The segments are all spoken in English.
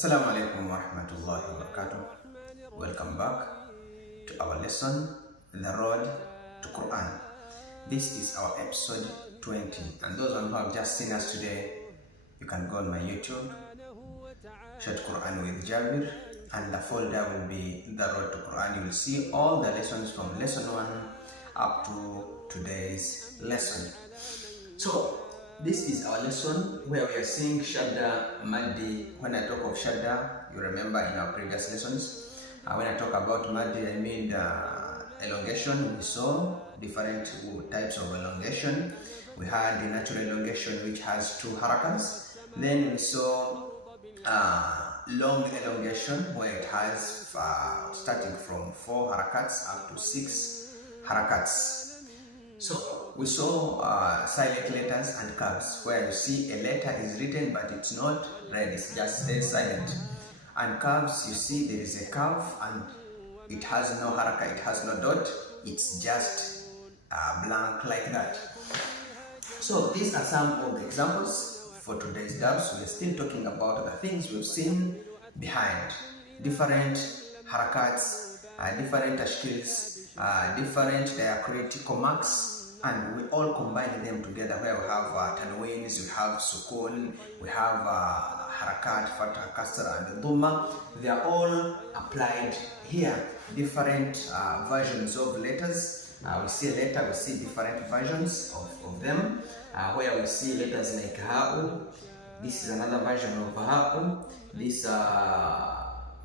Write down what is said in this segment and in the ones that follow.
Assalamu alaikum wa rahmatullahi wa barakatuh. Welcome back to our lesson, The Road to Quran. This is our episode 20, and those who have just seen us today, you can go on my YouTube, Shadda Quran with Jabir, and the folder will be The Road to Quran. You will see all the lessons from lesson 1 up to today's lesson. So this is our lesson where we are seeing Shadda, Maddi. When I talk of Shadda, you remember in our previous lessons, when I talk about Maddi, I mean the elongation. We saw different types of elongation. We had the natural elongation, which has 2 harakats. Then we saw long elongation, where it has starting from 4 harakats up to 6 harakats. So we saw silent letters and curves, where you see a letter is written but it's not read, it's just stays silent. And curves, you see there is a curve and it has no haraka, it has no dot, it's just blank like that. So these are some of the examples for today's dubs. We're still talking about the things we've seen behind different harakats, different tashkils, different diacritical marks, and we all combine them together, where we have tanweens, we have sukun, we have harakat, fatha, kasra, and dhamma. They are all applied here. Different versions of letters. We see a letter, we see different versions of them, where we see letters like ha'u. This is another version of ha'u. This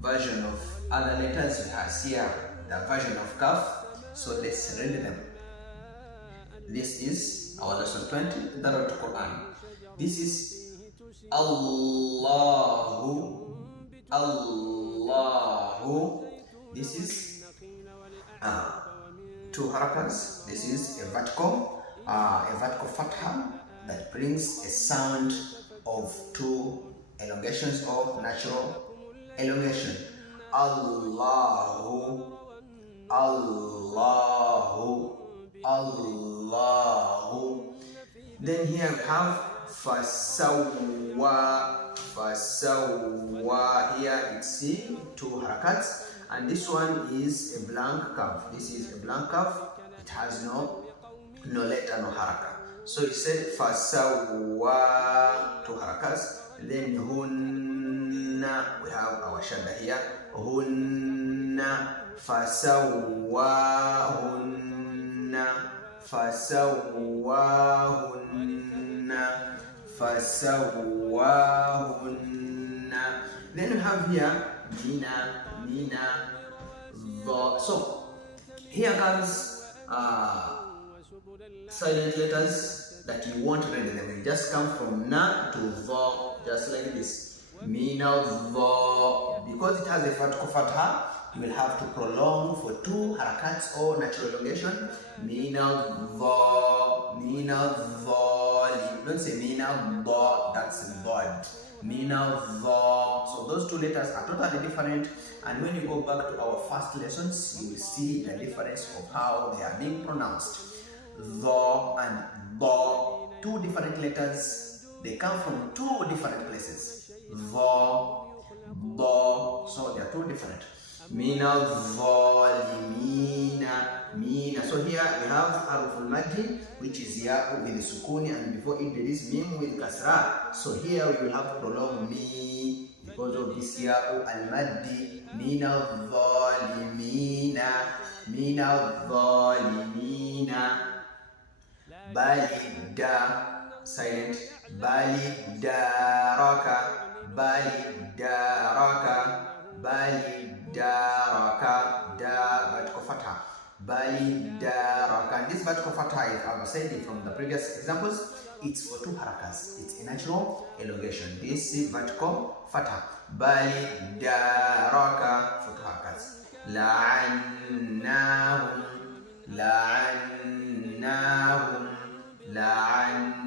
version of other letters, we have here the version of kaf. So let's read them. This is our lesson 20, the Road to Quran. This is Allahu, Allahu. This is 2 harakats. This is a vertical fatha that brings a sound of 2 elongations of natural elongation. Allahu, Allahu, Allahu. Then here we have fasawwa, fasawwa. Here it's 2 harakats, and this one is a blank curve. This is a blank curve. It has no letter, no haraka. So it said fasawwa, 2 harakats. Then hunna, we have our shadda here. Hunna, fasawwahunna, fasawwahunna, fasawwahunna. Then we have here mina, mina, dha. So here comes silent letters that you won't read them. They just come from na to dha, just like this. Mina dha. Because it has a fatha, you will have to prolong for 2 harakats or natural elongation. Mina dha, mina dhali. Don't say mina dha, that's bod. Mina dha. So those 2 letters are totally different, and when you go back to our first lessons, you will see the difference of how they are being pronounced. Dha and dha, 2 different letters. They come from 2 different places. Dha, dha. So they are 2 different. Mina dhalimina, mina. So here we have haruful madhi, which is ya with sukuni, and before it there is mim with kasra. So here we will have to prolong mi because of this ya al madhi. Mina dhalimina, mina dhalimina. Balida, silent. Balidaraka, balidaraka, balidaraka, da vertical fatha. Balidaraka. And this vertical fatha, as I was saying from the previous examples, it's for 2 harakas. It's a natural elongation. This is vertical fatha. Balidaraka for 2 harakas. La'annahum, la'annahum, la'annahum.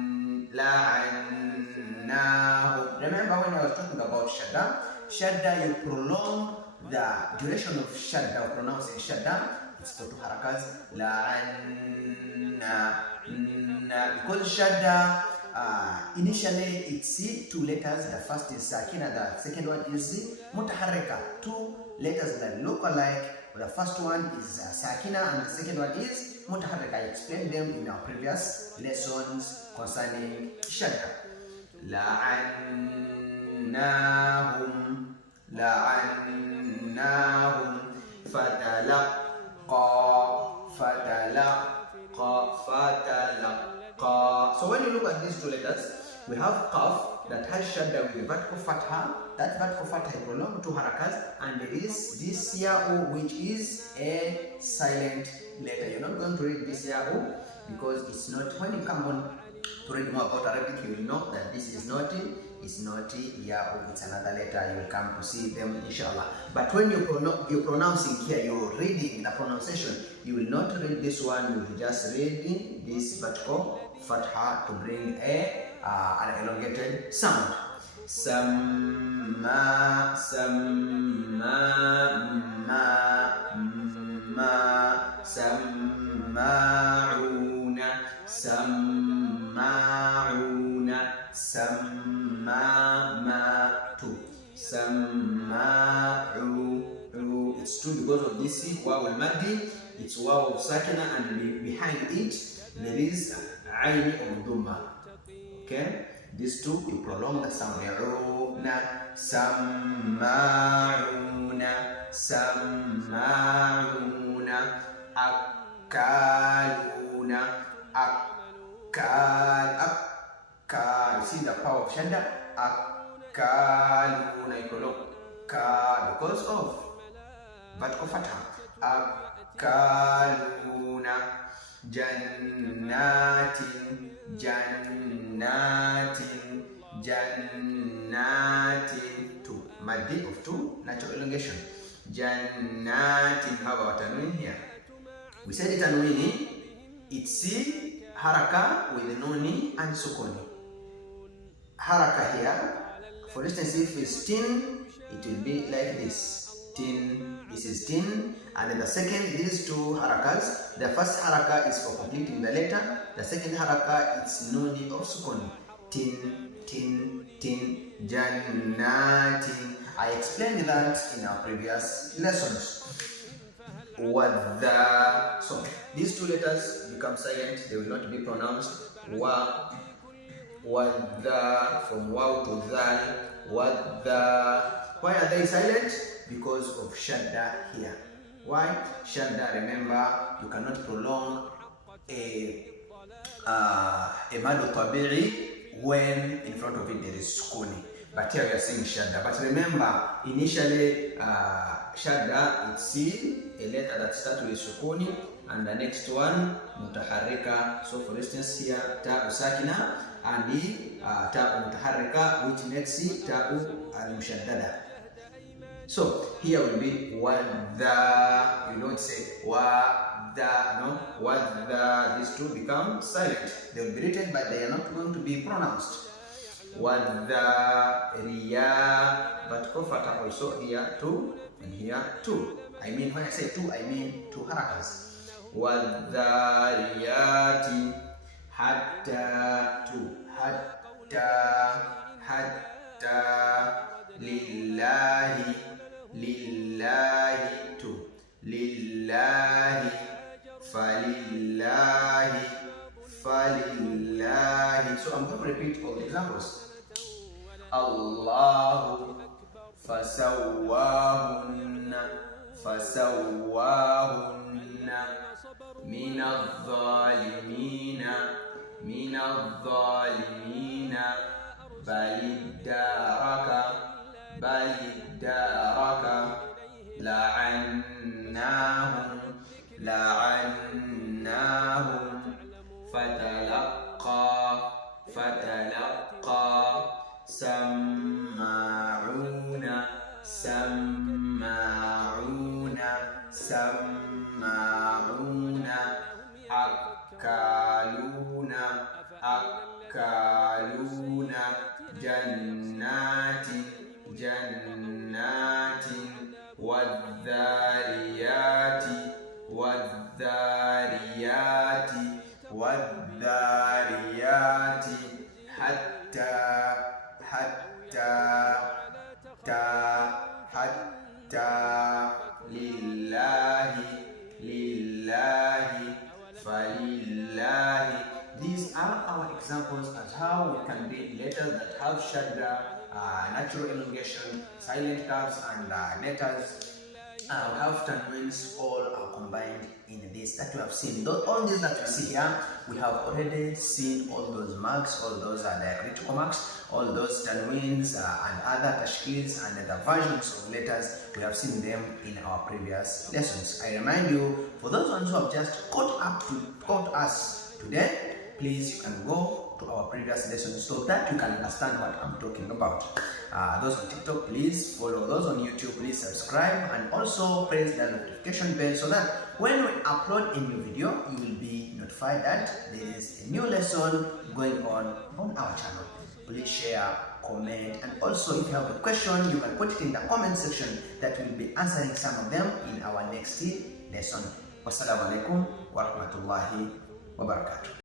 Remember when I was talking about Shadda? Shadda, you prolong the duration of Shadda, of pronouncing Shadda. It's for 2 harakas. La'anna, because Shadda initially it's two letters. The first is sakina, the second one is mutaharrika. Two letters that look alike. The first one is sakina and the second one is mutaharrika. I explained them in our previous lessons concerning shadda. لعناهم فتلقى. So when you look at these two letters, we have qaf that has shadda with the vertical fatha. That vertical fatha is prolonged to harakas, and there is this ya'u which is a silent letter. You're not going to read this ya'u because it's not. When you come on to read more about Arabic, you will know that this is not ya'u, it's another letter. You will come to see them inshallah. But when you're pronouncing here, you're reading the pronunciation, you will not read this one, you will just read this vertical fatha to bring an elongated sound. Samma, it's two because of this waw al-maddi. It's waw of sakina, and behind it there is ayn of dhamma. Okay, these two you prolong the sound. Sama'una, akaluna, you see the power of shadda. Akaluna, you prolong ka because of vertical fatha. Akaluna, jannatin, two maddi of two natural elongation. Jannatin. How about tanween here? We said it tanween, it's haraka with the nuni and sukuni. Haraka here, for instance, if it's tin, it will be like this. Tin, this is tin, and then the second, these two harakas. The first haraka is for completing the letter. The second haraka is nuni of sukuni. Tin, jannatin. I explained that in our previous lessons. Wadha. So these two letters become silent, they will not be pronounced. Wadha, from waw to dhal. Wadha. Why are they silent? Because of shadda here. Why? Shadda, remember, you cannot prolong a madu tabi'i when in front of it there is sukuni. But here we are seeing shadda. But remember, initially shadda, it's a letter that starts with sukuni, and the next one mutaharrika. So for instance here, ta'u sakina and ta'u mutaharrika, which makes it ta'u al-mushaddada. So here will be wadha. You don't say wadha, no, wadha. These two become silent. They will be written, but they are not going to be pronounced. Wadha riya, but kofata also here too, and here too. I mean, when I say two, I mean two harakas. Wadhariyati, hatta, two, hatta, lillahi, two, lillahi, falillahi. So I'm going to repeat all the examples. Allahu, fasawwahunna, minadh-dhalimina, baliddaraka, la'annahum, fatalaqqa, samma'una, akaluna, jannatin, wadhariyati, hatta, lillahi, lillahi, falillahi. These are our examples as how we can read letters that have shadda, natural elongation, silent curves, and letters we have tanwins, all are combined in this that we have seen. All these that we see here, we have already seen all those marks, all those are diacritical marks, all those tanwins and other tashkils and the versions of letters. We have seen them in our previous lessons. I remind you, for those ones who have just caught us today, please you can go to our previous lessons so that you can understand what I'm talking about. Those on TikTok, please follow. Those on YouTube, please subscribe and also press the notification bell so that when we upload a new video, you will be notified that there is a new lesson going on our channel. Please share, comment, and also if you have a question, you can put it in the comment section that we'll be answering some of them in our next lesson. Wassalamu alaikum wa rahmatullahi wa barakatuh.